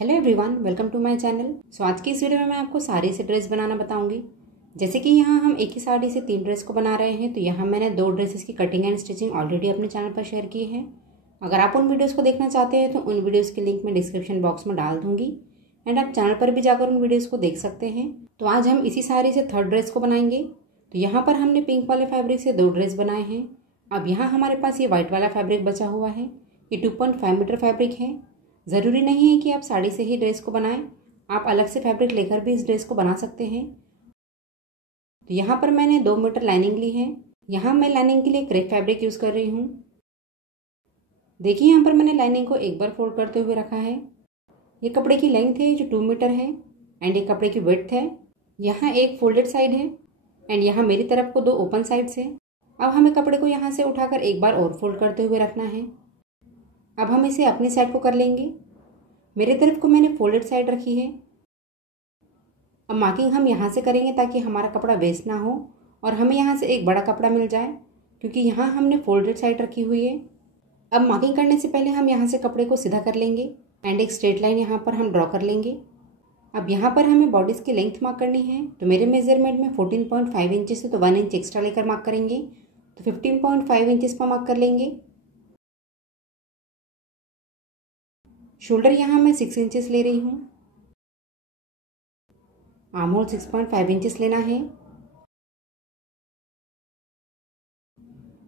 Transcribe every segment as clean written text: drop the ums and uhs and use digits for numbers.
Hello everyone, welcome to my channel. So आज की इस वीडियो में मैं आपको साड़ी से ड्रेस बनाना बताऊंगी। जैसे कि यहाँ हम एक ही साड़ी से 3 ड्रेस को बना रहे हैं, तो यहाँ मैंने 2 ड्रेसेस की कटिंग एंड स्टिचिंग ऑलरेडी अपने चैनल पर शेयर की है। अगर आप उन वीडियोज़ को देखना चाहते हैं तो उन वीडियोज़ की लिंक मैं डिस्क्रिप्शन बॉक्स में डाल दूंगी एंड आप चैनल पर भी जाकर उन वीडियोज़ को देख सकते हैं। तो आज हम इसी साड़ी से 3rd ड्रेस को बनाएंगे। तो यहाँ पर हमने पिंक वाले फैब्रिक से 2 ड्रेस बनाए हैं। अब यहाँ हमारे पास ये व्हाइट वाला फैब्रिक बचा हुआ है। ये 2.5 मीटर फैब्रिक है। ज़रूरी नहीं है कि आप साड़ी से ही ड्रेस को बनाएं, आप अलग से फैब्रिक लेकर भी इस ड्रेस को बना सकते हैं। तो यहाँ पर मैंने 2 मीटर लाइनिंग ली है। यहाँ मैं लाइनिंग के लिए क्रेप फैब्रिक यूज़ कर रही हूँ। देखिए यहाँ पर मैंने लाइनिंग को एक बार फोल्ड करते हुए रखा है। ये कपड़े की लेंथ है जो 2 मीटर है एंड ये कपड़े की विड्थ है। यहाँ एक फोल्डेड साइड है एंड यहाँ मेरी तरफ को 2 ओपन साइड्स है। अब हमें कपड़े को यहाँ से उठाकर एक बार और फोल्ड करते हुए रखना है। अब हम इसे अपनी साइड को कर लेंगे। मेरे तरफ को मैंने फोल्डेड साइड रखी है। अब मार्किंग हम यहाँ से करेंगे ताकि हमारा कपड़ा वेस्ट ना हो और हमें यहाँ से एक बड़ा कपड़ा मिल जाए, क्योंकि यहाँ हमने फोल्डेड साइड रखी हुई है। अब मार्किंग करने से पहले हम यहाँ से कपड़े को सीधा कर लेंगे एंड एक स्ट्रेट लाइन यहाँ पर हम ड्रॉ कर लेंगे। अब यहाँ पर हमें बॉडीज़ की लेंथ मार्क करनी है। तो मेरे मेजरमेंट में 14.5 इंचेस है, तो 1 इंच एक्स्ट्रा लेकर मार्क करेंगे। तो 15.5 इंचेस पर मार्क कर लेंगे। शोल्डर यहाँ मैं 6 इंचेस ले रही हूँ। आर्म होल 6.5 इंचेस लेना है।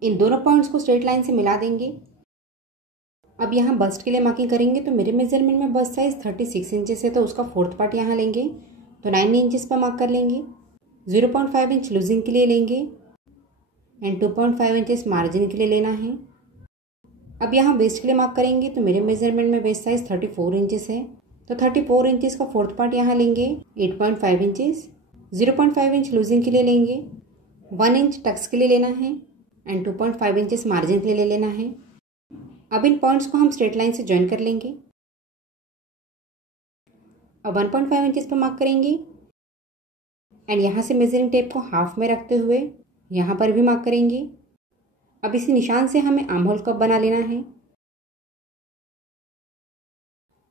इन दोनों पॉइंट्स को स्ट्रेट लाइन से मिला देंगे। अब यहाँ बस्ट के लिए मार्किंग करेंगे। तो मेरे मेजरमेंट में बस्ट साइज 36 इंचेस है, तो उसका 4th पार्ट यहाँ लेंगे। तो 9 इंचेस पर मार्क कर लेंगे। 0.5 इंच लूजिंग के लिए लेंगे एंड 2.5 इंचेस मार्जिन के लिए लेना है। अब यहाँ वेस्ट के लिए मार्क करेंगे। तो मेरे मेजरमेंट में वेस्ट साइज 34 इंचेस है, तो 34 इंचेस का 4th पार्ट यहाँ लेंगे। 8.5 इंचेस 0.5 इंच लूजिंग के लिए लेंगे। 1 इंच टक्स के लिए लेना है एंड 2.5 इंचेस मार्जिन के लिए ले लेना है। अब इन पॉइंट्स को हम स्ट्रेट लाइन से ज्वाइन कर लेंगे। अब 1.5 इंचेस पर मार्क करेंगे एंड यहाँ से मेजरिंग टेप को हाफ में रखते हुए यहाँ पर भी मार्क करेंगे। अब इसी निशान से हमें आर्म होल कप बना लेना है।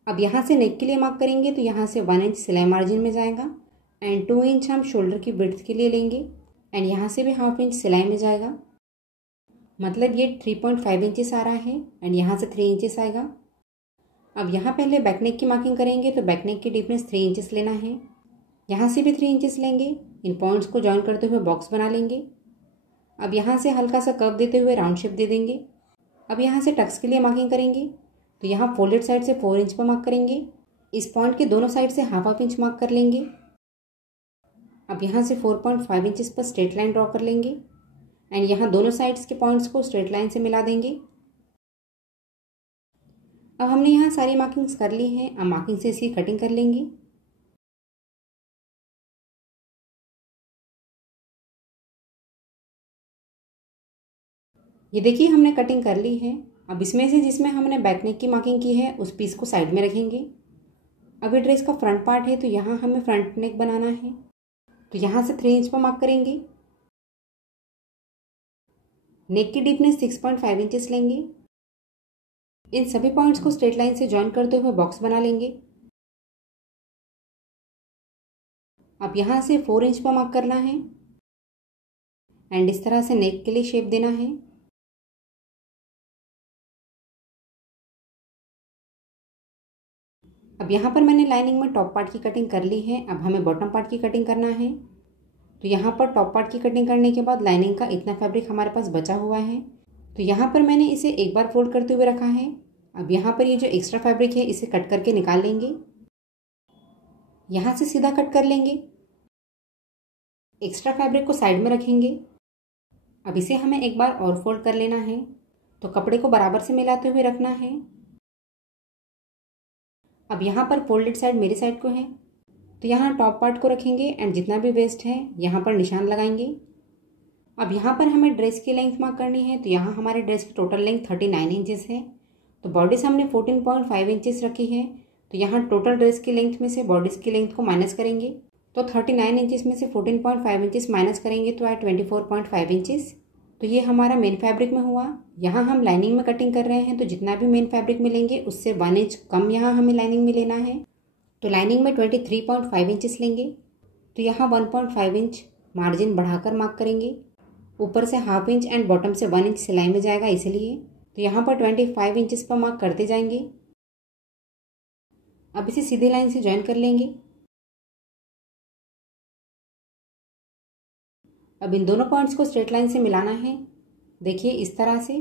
अब यहाँ से नेक के लिए मार्क करेंगे। तो यहाँ से 1 इंच सिलाई मार्जिन में जाएगा एंड 2 इंच हम शोल्डर की विड्थ के लिए लेंगे एंड यहाँ से भी हाफ इंच सिलाई में जाएगा। मतलब ये 3.5 इंचेस आ रहा है एंड यहाँ से 3 इंचेस आएगा। अब यहाँ पहले बैक नेक की मार्किंग करेंगे। तो बैक नेक की डीपनेस 3 इंचेस लेना है। यहाँ से भी 3 इंचेस लेंगे। इन पॉइंट्स को जॉइन करते हुए बॉक्स बना लेंगे। अब यहाँ से हल्का सा कर्व देते हुए राउंड शेप दे देंगे। अब यहाँ से टक्स के लिए मार्किंग करेंगे। तो यहाँ फोल्डेड साइड से 4 इंच पर मार्क करेंगे। इस पॉइंट के दोनों साइड से हाफ इंच मार्क कर लेंगे। अब यहाँ से 4.5 इंचेस पर स्ट्रेट लाइन ड्रॉ कर लेंगे एंड यहाँ दोनों साइड्स के पॉइंट्स को स्ट्रेट लाइन से मिला देंगे। अब हमने यहाँ सारी मार्किंग्स कर ली हैं। अब मार्किंग से इसकी कटिंग कर लेंगे। ये देखिए हमने कटिंग कर ली है। अब इसमें से जिसमें हमने बैक नेक की मार्किंग की है उस पीस को साइड में रखेंगे। अब ये ड्रेस का फ्रंट पार्ट है, तो यहाँ हमें फ्रंट नेक बनाना है। तो यहाँ से 3 इंच पर मार्क करेंगे। नेक की डीपनेस 6.5 इंचेस लेंगे। इन सभी पॉइंट्स को स्ट्रेट लाइन से ज्वाइन करते हुए बॉक्स बना लेंगे। अब यहाँ से 4 इंच पर मार्क करना है एंड इस तरह से नेक के लिए शेप देना है। अब यहाँ पर मैंने लाइनिंग में टॉप पार्ट की कटिंग कर ली है। अब हमें बॉटम पार्ट की कटिंग करना है। तो यहाँ पर टॉप पार्ट की कटिंग करने के बाद लाइनिंग का इतना फैब्रिक हमारे पास बचा हुआ है, तो यहाँ पर मैंने इसे एक बार फोल्ड करते हुए रखा है। अब यहाँ पर ये जो एक्स्ट्रा फैब्रिक है इसे कट करके निकाल लेंगे। यहाँ से सीधा कट कर लेंगे। एक्स्ट्रा फैब्रिक को साइड में रखेंगे। अब इसे हमें एक बार और फोल्ड कर लेना है। तो कपड़े को बराबर से मिलाते हुए रखना है। अब यहाँ पर फोल्डेड साइड मेरी साइड को है, तो यहाँ टॉप पार्ट को रखेंगे एंड जितना भी वेस्ट है यहाँ पर निशान लगाएंगे। अब यहाँ पर हमें ड्रेस की लेंथ मार्क करनी है। तो यहाँ हमारे ड्रेस की टोटल लेंथ 39 इंचेस है। तो बॉडीज़ हमने 14.5 इंचेस रखी है। तो यहाँ टोटल ड्रेस की लेंथ में से बॉडीज़ की लेंथ को माइनस करेंगे। तो 39 इंचेस में से 14.5 इंचेस माइनस करेंगे तो आए 24.5 इंचेस। तो ये हमारा मेन फैब्रिक में हुआ। यहाँ हम लाइनिंग में कटिंग कर रहे हैं, तो जितना भी मेन फैब्रिक में लेंगे उससे 1 इंच कम यहाँ हमें लाइनिंग में लेना है। तो लाइनिंग में 23.5 इंचेस लेंगे। तो यहाँ 1.5 इंच मार्जिन बढ़ाकर मार्क करेंगे। ऊपर से हाफ इंच एंड बॉटम से 1 इंच सिलाई में जाएगा इसलिए। तो यहाँ पर 25 इंचेस पर मार्क करते जाएंगे। अब इसे सीधी लाइन से ज्वाइन कर लेंगे। अब इन दोनों पॉइंट्स को स्ट्रेट लाइन से मिलाना है, देखिए इस तरह से।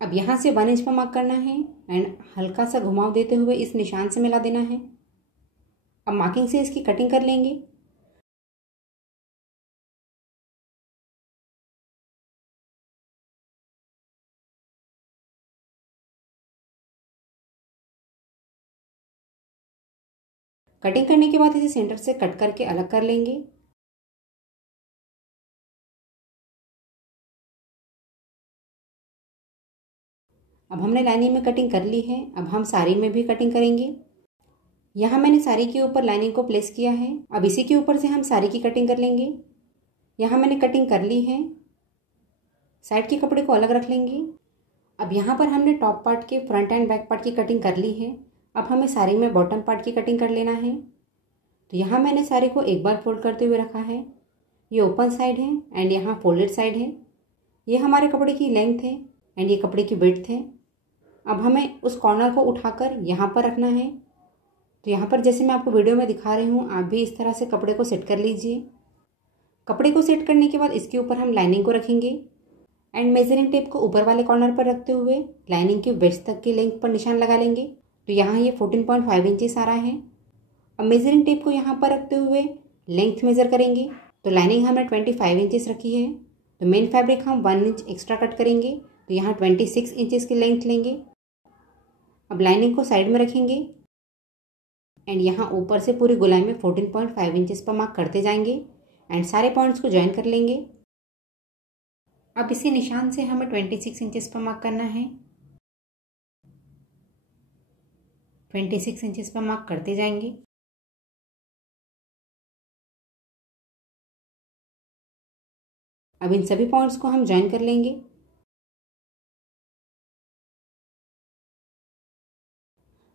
अब यहाँ से 1 इंच पर मार्क करना है एंड हल्का सा घुमाव देते हुए इस निशान से मिला देना है। अब मार्किंग से इसकी कटिंग कर लेंगे। कटिंग करने के बाद इसे सेंटर से कट करके अलग कर लेंगे। अब हमने लाइनिंग में कटिंग कर ली है। अब हम साड़ी में भी कटिंग करेंगे। यहाँ मैंने साड़ी के ऊपर लाइनिंग को प्लेस किया है। अब इसी के ऊपर से हम साड़ी की कटिंग कर लेंगे। यहाँ मैंने कटिंग कर ली है। साइड के कपड़े को अलग रख लेंगे। अब यहाँ पर हमने टॉप पार्ट के फ्रंट एंड बैक पार्ट की कटिंग कर ली है। अब हमें साड़ी में बॉटम पार्ट की कटिंग कर लेना है। तो यहाँ मैंने साड़ी को एक बार फोल्ड करते हुए रखा है। ये ओपन साइड है एंड यहाँ फोल्डेड साइड है। ये हमारे कपड़े की लेंथ है एंड ये कपड़े की विड्थ है। अब हमें उस कॉर्नर को उठाकर यहाँ पर रखना है। तो यहाँ पर जैसे मैं आपको वीडियो में दिखा रही हूँ, आप भी इस तरह से कपड़े को सेट कर लीजिए। कपड़े को सेट करने के बाद इसके ऊपर हम लाइनिंग को रखेंगे एंड मेजरिंग टेप को ऊपर वाले कॉर्नर पर रखते हुए लाइनिंग की वेस्ट तक की लेंथ पर निशान लगा लेंगे। तो यहाँ ये 14.5 इंचेस आ रहा है। अब मेजरिंग टेप को यहाँ पर रखते हुए लेंथ मेज़र करेंगे। तो लाइनिंग हमने 25 इंचेस रखी है। तो मेन फैब्रिक हम 1 इंच एक्स्ट्रा कट करेंगे। तो यहाँ 26 इंचेस की लेंथ लेंगे। अब लाइनिंग को साइड में रखेंगे एंड यहाँ ऊपर से पूरी गोलाई में 14.5 इंचेस पर मार्क करते जाएंगे एंड सारे पॉइंट्स को ज्वाइन कर लेंगे। अब इसी निशान से हमें 26 इंचेस पर मार्क करना है। 26 इंचेस पर मार्क करते जाएंगे। अब इन सभी पॉइंट्स को हम ज्वाइन कर लेंगे।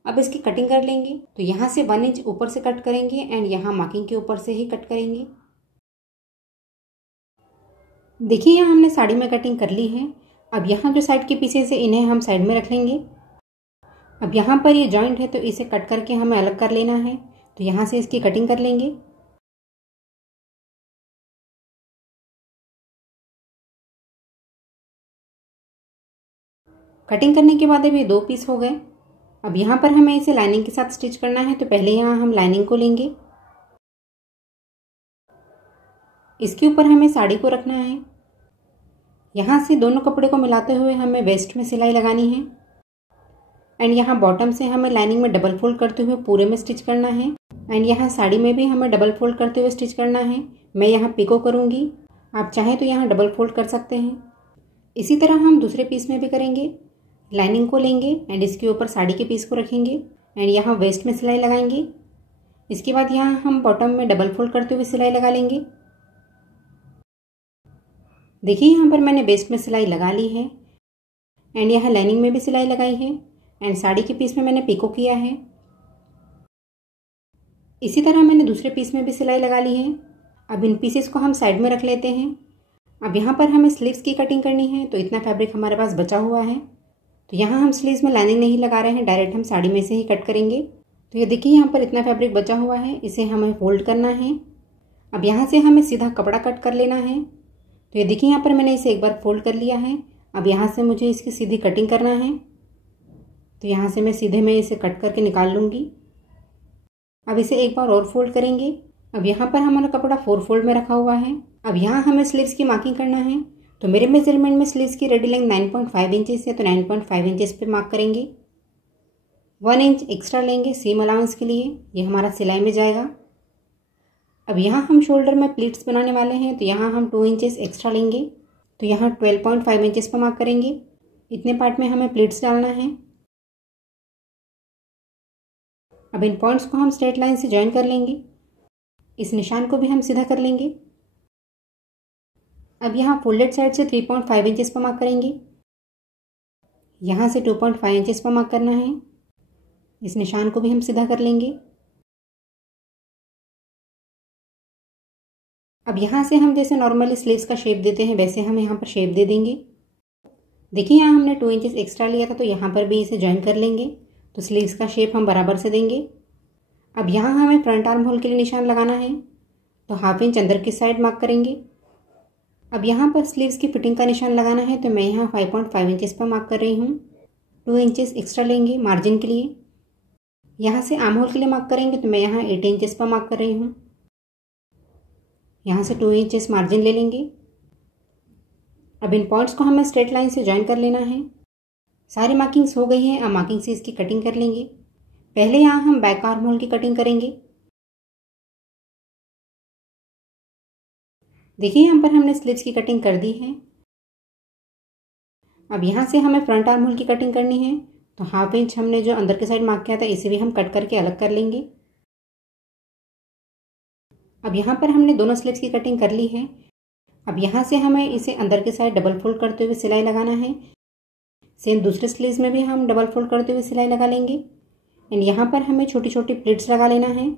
अब इसकी कटिंग कर लेंगे। तो यहाँ से 1 इंच ऊपर से कट करेंगे एंड यहाँ मार्किंग के ऊपर से ही कट करेंगे। देखिए यहाँ हमने साड़ी में कटिंग कर ली है। अब यहाँ जो साइड के पीसेस है इन्हें हम साइड में रख लेंगे। अब यहाँ पर ये जॉइंट है तो इसे कट करके हमें अलग कर लेना है। तो यहाँ से इसकी कटिंग कर लेंगे। कटिंग करने के बाद अब ये 2 पीस हो गए। अब यहाँ पर हमें इसे लाइनिंग के साथ स्टिच करना है। तो पहले यहाँ हम लाइनिंग को लेंगे। इसके ऊपर हमें साड़ी को रखना है। यहाँ से दोनों कपड़े को मिलाते हुए हमें वेस्ट में सिलाई लगानी है एंड यहाँ बॉटम से हमें लाइनिंग में डबल फोल्ड करते हुए पूरे में स्टिच करना है एंड यहाँ साड़ी में भी हमें डबल फोल्ड करते हुए स्टिच करना है। मैं यहाँ पिको करूँगी, आप चाहें तो यहाँ डबल फोल्ड कर सकते हैं। इसी तरह हम दूसरे पीस में भी करेंगे। लाइनिंग को लेंगे एंड इसके ऊपर साड़ी के पीस को रखेंगे एंड यहाँ वेस्ट में सिलाई लगाएंगे। इसके बाद यहाँ हम बॉटम में डबल फोल्ड करते हुए सिलाई लगा लेंगे। देखिए यहाँ पर मैंने वेस्ट में सिलाई लगा ली है एंड यहाँ लाइनिंग में भी सिलाई लगाई है एंड साड़ी के पीस में मैंने पिको किया है। इसी तरह मैंने दूसरे पीस में भी सिलाई लगा ली है। अब इन पीसेस को हम साइड में रख लेते हैं। अब यहाँ पर हमें स्लीव्स की कटिंग करनी है। तो इतना फैब्रिक हमारे पास बचा हुआ है। तो यहाँ हम स्लीव्स में लाइनिंग नहीं लगा रहे हैं, डायरेक्ट हम साड़ी में से ही कट करेंगे। तो ये देखिए यहाँ पर इतना फैब्रिक बचा हुआ है, इसे हमें फोल्ड करना है। अब यहाँ से हमें सीधा कपड़ा कट कर लेना है। तो ये देखिए यहाँ पर मैंने इसे एक बार फोल्ड कर लिया है। अब यहाँ से मुझे इसकी सीधी कटिंग करना है। तो यहाँ से मैं सीधे में इसे कट करके निकाल लूँगी। अब इसे एक बार और फोल्ड करेंगे। अब यहाँ पर हमारा कपड़ा 4 फोल्ड में रखा हुआ है। अब यहाँ हमें स्लीव्स की मार्किंग करना है। तो मेरे मेजरमेंट में स्लीव्स की रेडी लेंथ 9.5 इंचेस है। तो 9.5 इंचेस पे मार्क करेंगे। 1 इंच एक्स्ट्रा लेंगे सीम अलाउंस के लिए, ये हमारा सिलाई में जाएगा। अब यहाँ हम शोल्डर में प्लीट्स बनाने वाले हैं। तो यहाँ हम 2 इंचेस एक्स्ट्रा लेंगे। तो यहाँ 12.5 इंचेस पर मार्क करेंगे। इतने पार्ट में हमें प्लीट्स डालना है। अब इन पॉइंट्स को हम स्ट्रेट लाइन से ज्वाइन कर लेंगे। इस निशान को भी हम सीधा कर लेंगे। अब यहाँ फोल्डेड साइड से 3.5 इंचेस पर मार्क करेंगे। यहाँ से 2.5 इंचेस पर मार्क करना है। इस निशान को भी हम सीधा कर लेंगे। अब यहाँ से हम जैसे नॉर्मली स्लीव्स का शेप देते हैं वैसे हम यहाँ पर शेप दे देंगे। देखिए यहाँ हमने 2 इंचेस एक्स्ट्रा लिया था तो यहाँ पर भी इसे ज्वाइन कर लेंगे, तो स्लीव्स का शेप हम बराबर से देंगे। अब यहाँ हमें फ्रंट आर्म होल के लिए निशान लगाना है, तो 1/2 इंच अंदर की साइड मार्क करेंगे। अब यहाँ पर स्लीव्स की फिटिंग का निशान लगाना है, तो मैं यहाँ 5.5 इंचेस पर मार्क कर रही हूँ। 2 इंचेस एक्स्ट्रा लेंगे मार्जिन के लिए। यहाँ से आर्म होल के लिए मार्क करेंगे, तो मैं यहाँ 8 इंचेस पर मार्क कर रही हूँ। यहाँ से 2 इंचेस मार्जिन ले लेंगे। अब इन पॉइंट्स को हमें स्ट्रेट लाइन से ज्वाइन कर लेना है। सारी मार्किंग्स हो गई हैं। अब मार्किंग से इसकी कटिंग कर लेंगे। पहले यहाँ हम बैक आर्म होल की कटिंग करेंगे। देखिए यहाँ पर हमने स्लीव्स की कटिंग कर दी है। अब यहाँ से हमें फ्रंट आर्म होल की कटिंग करनी है, तो 1/2 इंच हमने जो अंदर के साइड मार्क किया था इसे भी हम कट करके अलग कर लेंगे। अब यहाँ पर हमने दोनों स्लीव्स की कटिंग कर ली है। अब यहाँ से हमें इसे अंदर के साइड डबल फोल्ड करते हुए सिलाई लगाना है। सेम दूसरे स्लीव्स में भी हम डबल फोल्ड करते हुए सिलाई लगा लेंगे। एंड यहाँ पर हमें छोटी छोटी प्लीट्स लगा लेना है।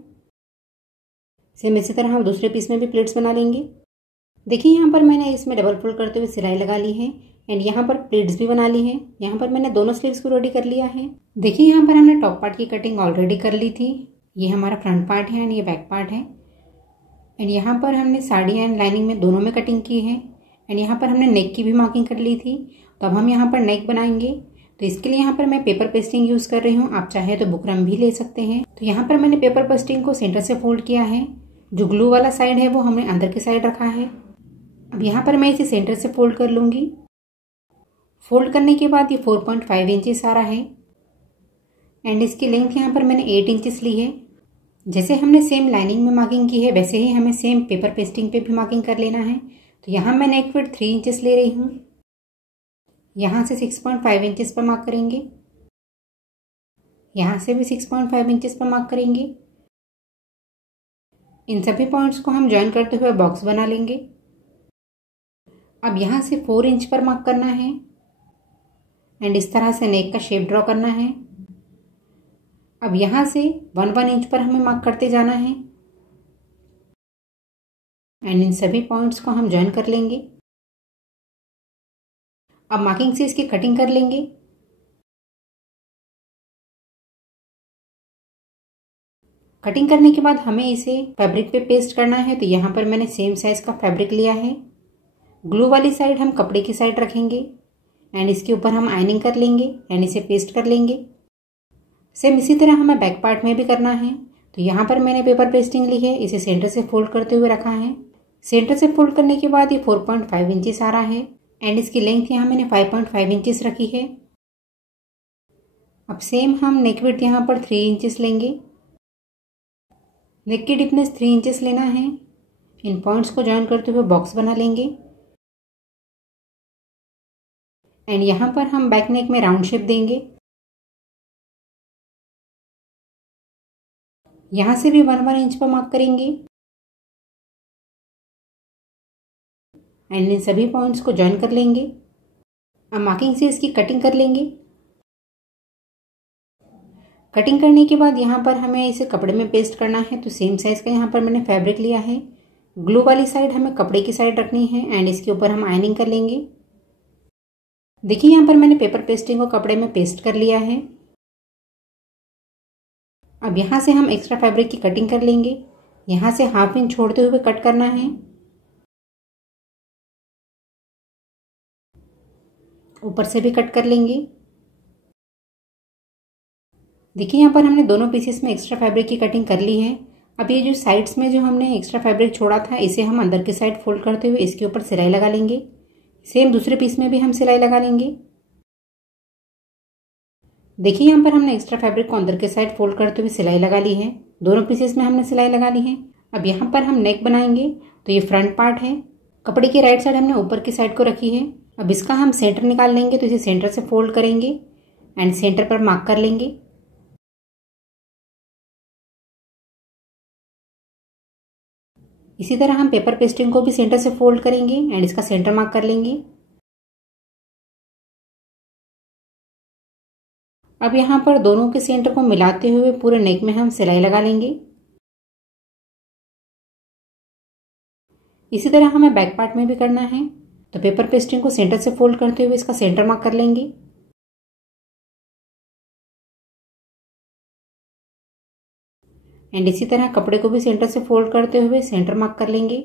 सेम इसी तरह हम दूसरे पीस में भी प्लीट्स बना लेंगे। देखिए यहाँ पर मैंने इसमें डबल फोल्ड करते हुए सिलाई लगा ली है एंड यहाँ पर प्लीट्स भी बना ली है। यहाँ पर मैंने दोनों स्लीव्स को रेडी कर लिया है। देखिए यहाँ पर हमने टॉप पार्ट की कटिंग ऑलरेडी कर ली थी। ये हमारा फ्रंट पार्ट है एंड ये बैक पार्ट है। एंड यहाँ पर हमने साड़ी एंड लाइनिंग में दोनों में कटिंग की है। एंड यहाँ पर हमने नेक की भी मार्किंग कर ली थी। तो अब हम यहाँ पर नेक बनाएंगे, तो इसके लिए यहाँ पर मैं पेपर पेस्टिंग यूज़ कर रही हूँ। आप चाहे तो बुकरम भी ले सकते हैं। तो यहाँ पर मैंने पेपर पेस्टिंग को सेंटर से फोल्ड किया है। जो ग्लू वाला साइड है वो हमने अंदर की साइड रखा है। अब यहाँ पर मैं इसे सेंटर से फोल्ड कर लूँगी। फोल्ड करने के बाद ये 4.5 इंचेस आ रहा है एंड इसकी लेंथ यहाँ पर मैंने 8 इंचेस ली है। जैसे हमने सेम लाइनिंग में मार्किंग की है वैसे ही हमें सेम पेपर पेस्टिंग पे भी मार्किंग कर लेना है। तो यहाँ मैं नेक विड्थ 3 इंचेस ले रही हूँ। यहाँ से 6.5 इंचेस पर मार्क करेंगे। यहाँ से भी 6.5 इंचेस पर मार्क करेंगे। इन सभी पॉइंट्स को हम ज्वाइन करते हुए बॉक्स बना लेंगे। अब यहाँ से 4 इंच पर मार्क करना है एंड इस तरह से नेक का शेप ड्रॉ करना है। अब यहाँ से 1 इंच पर हमें मार्क करते जाना है एंड इन सभी पॉइंट्स को हम ज्वाइन कर लेंगे। अब मार्किंग से इसकी कटिंग कर लेंगे। कटिंग करने के बाद हमें इसे फैब्रिक पे पेस्ट करना है। तो यहाँ पर मैंने सेम साइज का फैब्रिक लिया है। ग्लू वाली साइड हम कपड़े की साइड रखेंगे एंड इसके ऊपर हम आयनिंग कर लेंगे एंड इसे पेस्ट कर लेंगे। सेम इसी तरह हमें बैक पार्ट में भी करना है। तो यहाँ पर मैंने पेपर पेस्टिंग ली है, इसे सेंटर से फोल्ड करते हुए रखा है। सेंटर से फोल्ड करने के बाद ये 4.5 इंचेस आ रहा है एंड इसकी लेंथ यहाँ मैंने 5.5 इंचेस रखी है। अब सेम हम नेक विड्थ यहाँ पर 3 इंचेस लेंगे। नेक की डिपनेस 3 इंचेस लेना है। इन पॉइंट्स को ज्वाइन करते हुए बॉक्स बना लेंगे एंड यहाँ पर हम बैक नेक में राउंड शेप देंगे। यहाँ से भी 1 इंच पर मार्क करेंगे एंड इन सभी पॉइंट्स को ज्वाइन कर लेंगे। अब मार्किंग से इसकी कटिंग कर लेंगे। कटिंग करने के बाद यहाँ पर हमें इसे कपड़े में पेस्ट करना है। तो सेम साइज का यहाँ पर मैंने फैब्रिक लिया है। ग्लू वाली साइड हमें कपड़े की साइड रखनी है एंड इसके ऊपर हम आयनिंग कर लेंगे। देखिए यहाँ पर मैंने पेपर पेस्टिंग को कपड़े में पेस्ट कर लिया है। अब यहाँ से हम एक्स्ट्रा फैब्रिक की कटिंग कर लेंगे। यहाँ से 1/2 इंच छोड़ते हुए कट करना है। ऊपर से भी कट कर लेंगे। देखिए यहाँ पर हमने दोनों पीसेस में एक्स्ट्रा फैब्रिक की कटिंग कर ली है। अब ये जो साइड्स में जो हमने एक्स्ट्रा फैब्रिक छोड़ा था इसे हम अंदर की साइड फोल्ड करते हुए इसके ऊपर सिलाई लगा लेंगे। सेम दूसरे पीस में भी हम सिलाई लगा लेंगे। देखिए यहाँ पर हमने एक्स्ट्रा फैब्रिक को अंदर के साइड फोल्ड करते हुए सिलाई लगा ली है। दोनों पीसेस में हमने सिलाई लगा ली है। अब यहाँ पर हम नेक बनाएंगे। तो ये फ्रंट पार्ट है। कपड़े की राइट साइड हमने ऊपर की साइड को रखी है। अब इसका हम सेंटर निकाल लेंगे। तो इसे सेंटर से फोल्ड करेंगे एंड सेंटर पर मार्क कर लेंगे। इसी तरह हम पेपर पेस्टिंग को भी सेंटर से फोल्ड करेंगे एंड इसका सेंटर मार्क कर लेंगे। अब यहाँ पर दोनों के सेंटर को मिलाते हुए पूरे नेक में हम सिलाई लगा लेंगे। इसी तरह हमें बैक पार्ट में भी करना है। तो पेपर पेस्टिंग को सेंटर से फोल्ड करते हुए इसका सेंटर मार्क कर लेंगे। एंड इसी तरह कपड़े को भी सेंटर से फोल्ड करते हुए सेंटर मार्क कर लेंगे।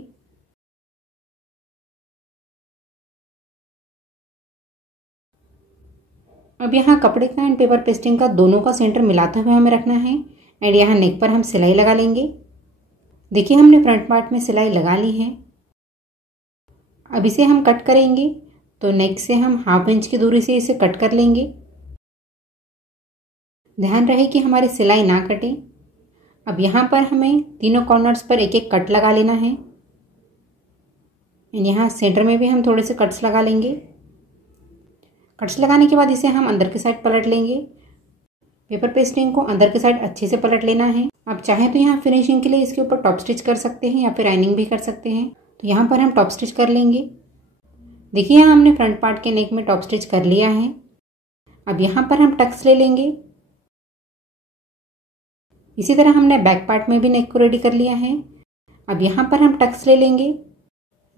अब यहाँ कपड़े का एंड पेपर पेस्टिंग का दोनों का सेंटर मिलाते हुए हमें रखना है। एंड यहाँ नेक पर हम सिलाई लगा लेंगे। देखिए हमने फ्रंट पार्ट में सिलाई लगा ली है। अब इसे हम कट करेंगे तो नेक से हम 1/2 इंच की दूरी से इसे कट कर लेंगे। ध्यान रहे कि हमारी सिलाई ना कटे। अब यहाँ पर हमें तीनों कॉर्नर्स पर एक एक कट लगा लेना है। एंड यहाँ सेंटर में भी हम थोड़े से कट्स लगा लेंगे। कट्स लगाने के बाद इसे हम अंदर की साइड पलट लेंगे। पेपर पेस्टिंग को अंदर की साइड अच्छे से पलट लेना है। आप चाहें तो यहाँ फिनिशिंग के लिए इसके ऊपर टॉप स्टिच कर सकते हैं या फिर लाइनिंग भी कर सकते हैं। तो यहाँ पर हम टॉप स्टिच कर लेंगे। देखिए यहाँ हमने फ्रंट पार्ट के नेक में टॉप स्टिच कर लिया है। अब यहाँ पर हम टक्स ले लेंगे। इसी तरह हमने बैक पार्ट में भी नेक को रेडी कर लिया है। अब यहाँ पर हम टक्स ले लेंगे।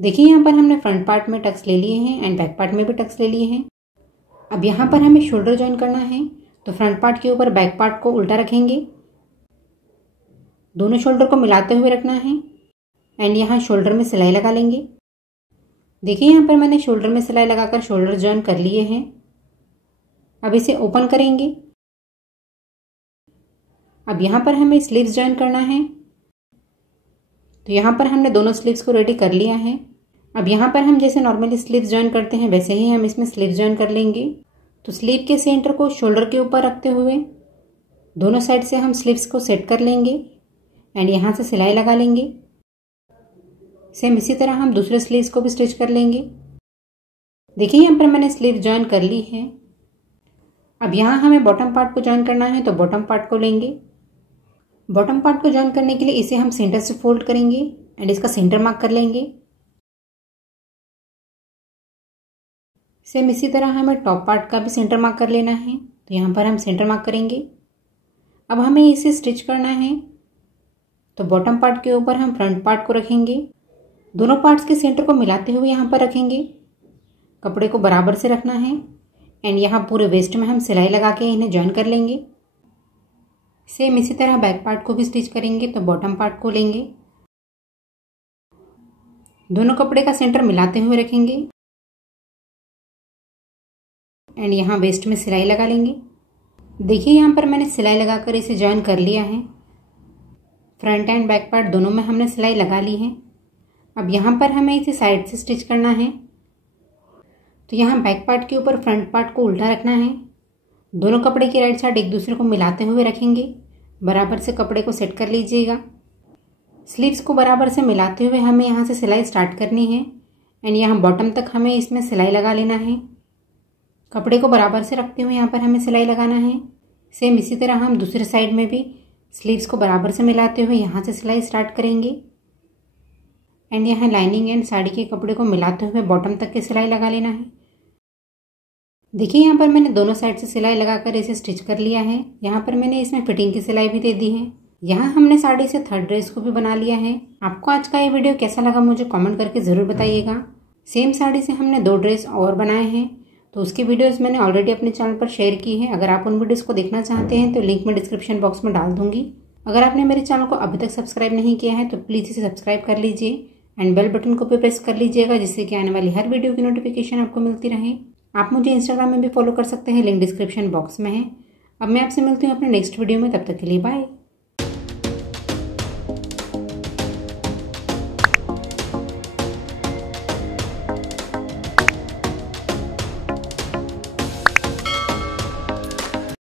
देखिए यहाँ पर हमने फ्रंट पार्ट में टक्स ले लिए हैं एंड बैक पार्ट में भी टक्स ले लिए हैं। अब यहाँ पर हमें शोल्डर ज्वाइन करना है। तो फ्रंट पार्ट के ऊपर बैक पार्ट को उल्टा रखेंगे। दोनों शोल्डर को मिलाते हुए रखना है एंड यहाँ शोल्डर में सिलाई लगा लेंगे। देखिए यहाँ पर मैंने शोल्डर में सिलाई लगाकर शोल्डर ज्वाइन कर लिए हैं। अब इसे ओपन करेंगे। अब यहाँ पर हमें स्लीव्स ज्वाइन करना है। तो यहाँ पर हमने दोनों स्लीव्स को रेडी कर लिया है। अब यहाँ पर हम जैसे नॉर्मली स्लीव्स ज्वाइन करते हैं वैसे ही हम इसमें स्लीव्स ज्वाइन कर लेंगे। तो स्लीव के सेंटर को शोल्डर के ऊपर रखते हुए दोनों साइड से हम स्लीव्स को सेट कर लेंगे एंड यहाँ से सिलाई लगा लेंगे। सेम इसी तरह हम दूसरे स्लीव्स को भी स्टिच कर लेंगे। देखिए यहाँ पर मैंने स्लीव ज्वाइन कर ली है। अब यहाँ हमें बॉटम पार्ट को ज्वाइन करना है। तो बॉटम पार्ट को लेंगे। बॉटम पार्ट को ज्वाइन करने के लिए इसे हम सेंटर से फोल्ड करेंगे एंड इसका सेंटर मार्क कर लेंगे। सेम इसी तरह हमें टॉप पार्ट का भी सेंटर मार्क कर लेना है। तो यहाँ पर हम सेंटर मार्क करेंगे। अब हमें इसे स्टिच करना है। तो बॉटम पार्ट के ऊपर हम फ्रंट पार्ट को रखेंगे। दोनों पार्ट्स के सेंटर को मिलाते हुए यहाँ पर रखेंगे। कपड़े को बराबर से रखना है एंड यहाँ पूरे वेस्ट में हम सिलाई लगा के इन्हें ज्वाइन कर लेंगे। सेम इसी तरह बैक पार्ट को भी स्टिच करेंगे। तो बॉटम पार्ट को लेंगे। दोनों कपड़े का सेंटर मिलाते हुए रखेंगे एंड यहाँ वेस्ट में सिलाई लगा लेंगे। देखिए यहाँ पर मैंने सिलाई लगाकर इसे ज्वाइन कर लिया है। फ्रंट एंड बैक पार्ट दोनों में हमने सिलाई लगा ली है। अब यहाँ पर हमें इसे साइड से स्टिच करना है। तो यहाँ बैक पार्ट के ऊपर फ्रंट पार्ट को उल्टा रखना है। दोनों कपड़े की राइट साइड एक दूसरे को मिलाते हुए रखेंगे। बराबर से कपड़े को सेट कर लीजिएगा। स्लीव्स को बराबर से मिलाते हुए हमें यहाँ से सिलाई स्टार्ट करनी है एंड यहाँ बॉटम तक हमें इसमें सिलाई लगा लेना है। कपड़े को बराबर से रखते हुए यहाँ पर हमें सिलाई लगाना है। सेम इसी तरह हम दूसरे साइड में भी स्लीव्स को बराबर से मिलाते हुए यहाँ से सिलाई स्टार्ट करेंगे एंड यहाँ लाइनिंग एंड साड़ी के कपड़े को मिलाते हुए बॉटम तक की सिलाई लगा लेना है। देखिए यहाँ पर मैंने दोनों साइड से सिलाई लगाकर इसे स्टिच कर लिया है। यहाँ पर मैंने इसमें फिटिंग की सिलाई भी दे दी है। यहाँ हमने साड़ी से थर्ड ड्रेस को भी बना लिया है। आपको आज का ये वीडियो कैसा लगा मुझे कमेंट करके ज़रूर बताइएगा। सेम साड़ी से हमने 2 ड्रेस और बनाए हैं। तो उसकी वीडियोस मैंने ऑलरेडी अपने चैनल पर शेयर की है। अगर आप उन वीडियोस को देखना चाहते हैं तो लिंक मैं डिस्क्रिप्शन बॉक्स में डाल दूंगी। अगर आपने मेरे चैनल को अभी तक सब्सक्राइब नहीं किया है तो प्लीज़ इसे सब्सक्राइब कर लीजिए एंड बेल बटन को भी प्रेस कर लीजिएगा, जिससे कि आने वाली हर वीडियो की नोटिफिकेशन आपको मिलती रहे। आप मुझे इंस्टाग्राम में भी फॉलो कर सकते हैं, लिंक डिस्क्रिप्शन बॉक्स में है। अब मैं आपसे मिलती हूँ अपने नेक्स्ट वीडियो में। तब तक के लिए बाय।